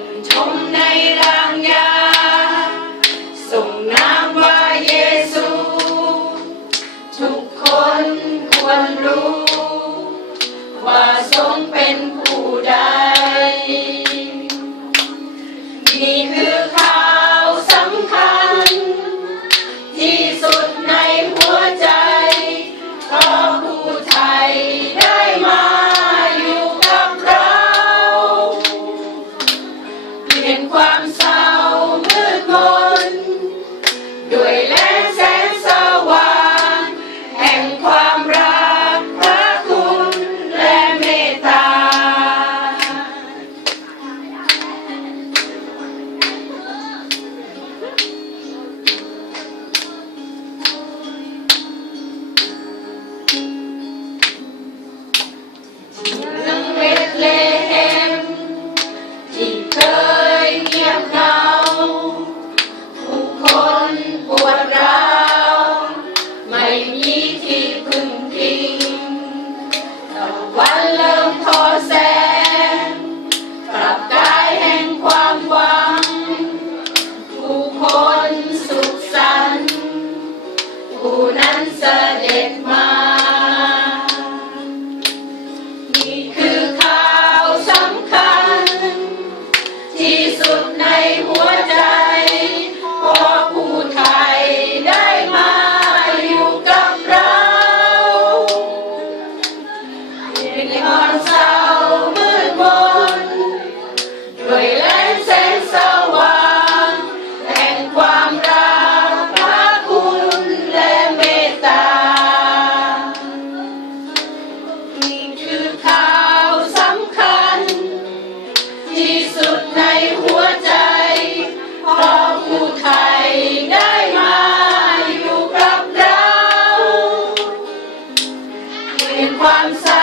นชมในรางยา ส่งน้ำว่าเยซู ทุกคนควรรู้ ความส นั้นเสด็จมา นความส